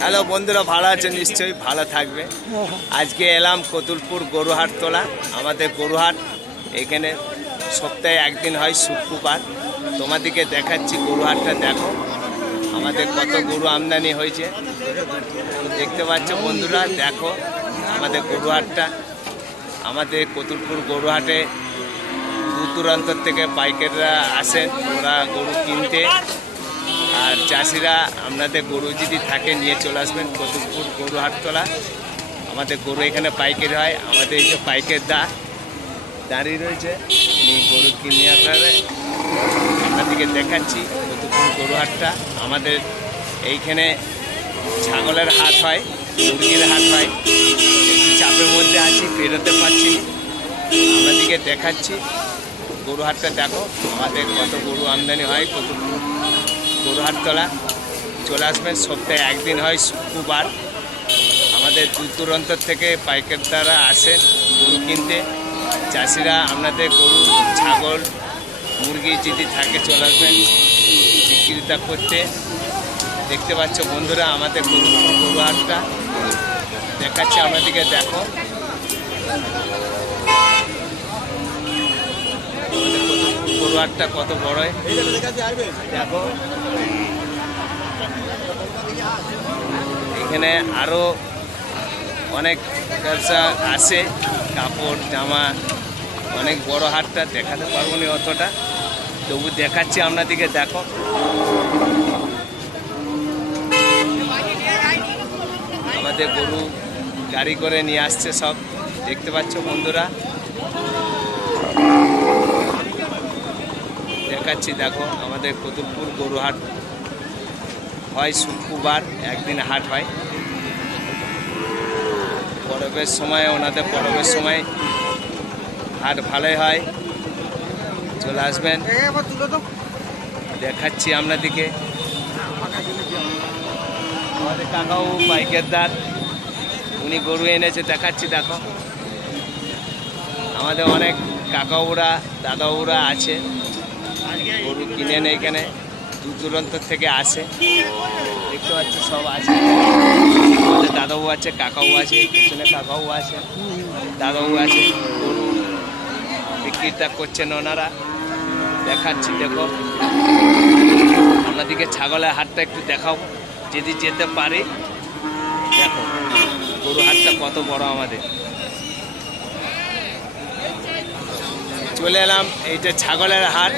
Hello বন্ধুরা, ভালো আছেন? নিশ্চয়ই ভালো থাকবে। আজকে এলাম কতুলপুর গরুহাট তোলা। আমাদের গরুহাট এখানে সপ্তাহে একদিন হয়, শুক্রবার। তোমাদেরকে দেখাচ্ছি গরুহাটটা, দেখো আমাদের কত গরু আমদানি হয়েছে। দেখতে পাচ্ছ বন্ধুরা, দেখো আমাদের গরুহাটটা। আমাদের কতুলপুর গরুহাটে দূর দূরান্তর থেকে পাইকাররা আসেন, ওরা গরু কিনতে। আর চাষিরা আপনাদের গরু যদি থাকে নিয়ে চলে আসবেন কতুলপুর গরুহাট তোলা। আমাদের গরু এখানে পাইকারি হয়। আমাদের এই যে পাইকার দাঁড়িয়ে রয়েছে, উনি গরু কিনে আসারে আপনাদেরকে দেখাচ্ছি কতুলপুর গরুহাটটা। আমাদের এইখানে ছাগলের হাট হয়, মুরগির হাট হয়। একটু চাপের মধ্যে আছি, বেরোতে পারছি। আপনাদেরকে দেখাচ্ছি গরুহাটটা, দেখো আমাদের কত গরু আমদানি হয় কতুলপুর গরুহাট তোলা। চলে আসবেন, সপ্তাহে একদিন হয়, শুক্রবার। আমাদের দূর দূরান্তর থেকে পাইকারদারা আসেন গরু কিনতে। চাষিরা আপনাদের গরু, ছাগল, মুরগি যদি থাকে চলে আসবেন বিক্রিতা করতে। দেখতে পাচ্ছ বন্ধুরা, আমাদের কতুলপুর গরুহাটটা দেখাচ্ছে আপনাদেরকে। দেখো আমাদের কতুলপুর গরুহাটটা কত বড় হয়, দেখো। এখানে আরও অনেক ব্যবসা আছে, কাপড়, জামা, অনেক বড় হাটটা। দেখাতে পারবো না অতটা, তবু দেখাচ্ছি আপনাদেরকে। দেখো আমাদের গরু গাড়ি করে নিয়ে আসছে সব, দেখতে পাচ্ছ বন্ধুরা। দেখাচ্ছি, দেখো আমাদের কতুলপুর গরুহাট হয়, শুক্রবার একদিন হাট হয়। পরবের সময়, ওনাদের পরবের সময় হাট ভালোই হয়, চলে আসবেন। দেখাচ্ছি আপনাদেরকে আমাদের কাকাও পাইকারদার, উনি গরু এনেছে, দেখাচ্ছি। দেখো আমাদের অনেক কাকাউরা, দাদাউরা আছে, গরু কিনেন এখানে, দূর দূরান্ত থেকে আসে। দেখতে পাচ্ছি সব আছে, আমাদের দাদাও আছে, কাকাও আছে, পিছনে কাকাও আছে, দাদাও আছে। গরু বিক্রিটা করছেন ওনারা, দেখাচ্ছি। দেখো আপনাদেরকে ছাগলের হাটটা একটু দেখাও যদি যেতে পারি। দেখো গরু হাটটা কত বড় আমাদের। চলে এলাম, এইটা ছাগলের হাট,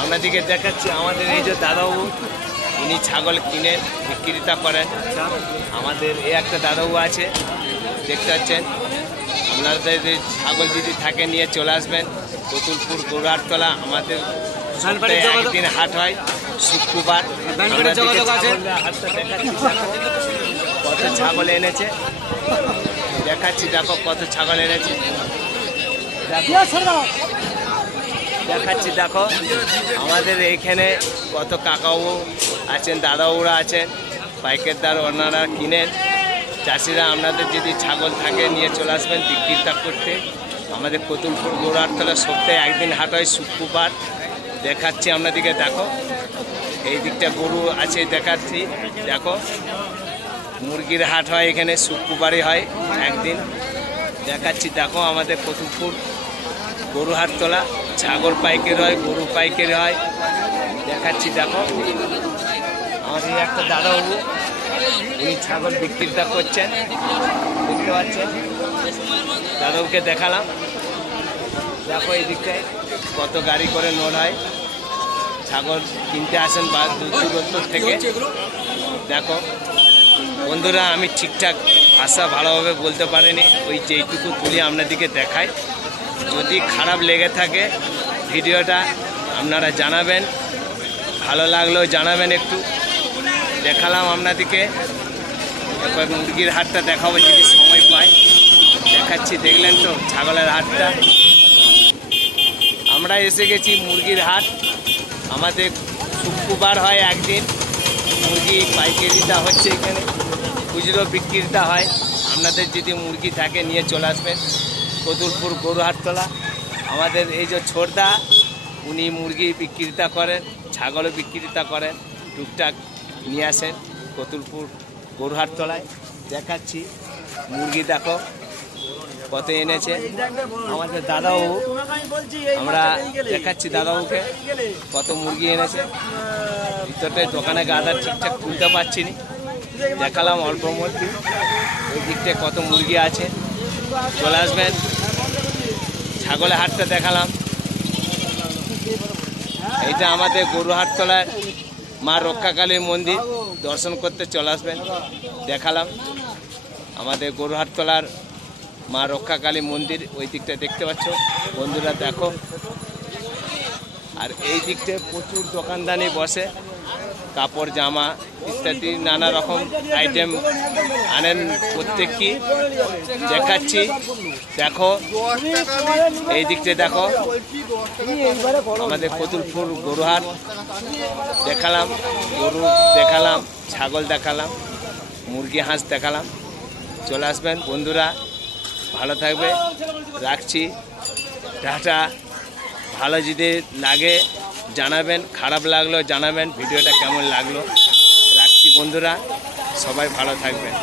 আপনাদেরকে দেখাচ্ছি। আমাদের এই যে দাদাবাবু, উনি ছাগল কিনেন, বিক্রিতা করেন। আমাদের এই একটা দাদাবাবু আছে, দেখতে পাচ্ছেন। আপনাদের ছাগল যদি থাকে নিয়ে চলে আসবেন কতুলপুর গরুহাট তোলা। আমাদের একদিন হাট হয়, শুক্রবার। কত ছাগল এনেছে দেখাচ্ছি, দেখো কত ছাগল এনেছে দেখাচ্ছি। দেখো আমাদের এইখানে কত কাকাও আছেন, দাদাউরা আছেন, পাইকারদার, ওনারা কিনেন। চাষিরা আপনাদের যদি ছাগল থাকে নিয়ে চলে আসবেন বিক্রিতা করতে। আমাদের কতুলপুর গরুহাট তোলা সপ্তাহে একদিন হাট হয়, শুক্রবার। দেখাচ্ছি আপনাদেরকে। দেখো এই দিকটা গরু আছে, দেখাচ্ছি। দেখো মুরগির হাট হয় এখানে, শুক্রবারই হয় একদিন, দেখাচ্ছি। দেখো আমাদের কতুলপুর গরুহাট তোলা, ছাগল পাইকারি হয়, গরু পাইকারি হয়, দেখাচ্ছি। দেখো আমাদের একটা দাদাবাবু, উনি ছাগল বিক্রিটা করছেন, দেখতে পাচ্ছেন। দাদাবাবুকে দেখালাম। দেখো এই দিকটায় কত গাড়ি করে লোড হয়, ছাগল কিনতে আসেন বা দূর দূরান্ত থেকে। দেখো বন্ধুরা, আমি ঠিকঠাক ভাষা ভালোভাবে বলতে পারিনি, ওই যেইটুকু তুলি আপনাদেরকে দেখাই। যদি খারাপ লেগে থাকে ভিডিওটা আপনারা জানাবেন, ভালো লাগলেও জানাবেন একটু। দেখালাম আপনাদেরকে। এবার মুরগির হাটটা দেখাবো যদি সময় পাই, দেখাচ্ছি। দেখলেন তো ছাগলের হাটটা। আমরা এসে গেছি মুরগির হাট। আমাদের শুক্রবার হয় একদিন, মুরগি পাইকারিটা হচ্ছে এখানে, খুচরো বিক্রিটা হয়। আপনাদের যদি মুরগি থাকে নিয়ে চলে আসবেন কতুলপুর গরুহাট তোলা। আমাদের এই যে ছোটদা, উনি মুরগি বিক্রিতা করেন, ছাগলও বিক্রিতা করেন, টুকটাক নিয়ে আসেন কতুলপুর গরুহাট তলায় দেখাচ্ছি। মুরগি দেখো কত এনেছে আমাদের দাদাবাবু, আমরা দেখাচ্ছি দাদাবাবুকে কত মুরগি এনেছে। ভিতরটা দোকানে গাদা ঠিকঠাক খুলতে পারছি না, দেখালাম অল্প মধ্যে। ওই দিকটায় কত মুরগি আছে, চলে আসবেন। ছাগলের হাটটা দেখালাম। এইটা আমাদের গরুহাট তলার মা রক্ষাকালীর মন্দির, দর্শন করতে চলে আসবেন। দেখালাম আমাদের গরুহাট তলার মা রক্ষাকালী মন্দির, ওই দিকটা দেখতে পাচ্ছ বন্ধুরা, দেখো। আর এই দিকটায় প্রচুর দোকানদানি বসে, কাপড় জামা ইত্যাদি নানা রকম আইটেম আনেন প্রত্যেককে দেখাচ্ছি। দেখো এই দিকটা দেখো আমাদের কতুলপুর গরুহাট দেখালাম, গরু দেখালাম, ছাগল দেখালাম, মুরগি হাঁস দেখালাম। চলে আসবেন বন্ধুরা, ভালো থাকবে, রাখছি, টাটা। ভালো যদি লাগে জানাবেন, খারাপ লাগলো জানাবেন, ভিডিওটা কেমন লাগলো। রাখছি বন্ধুরা, সবাই ভালো থাকবেন।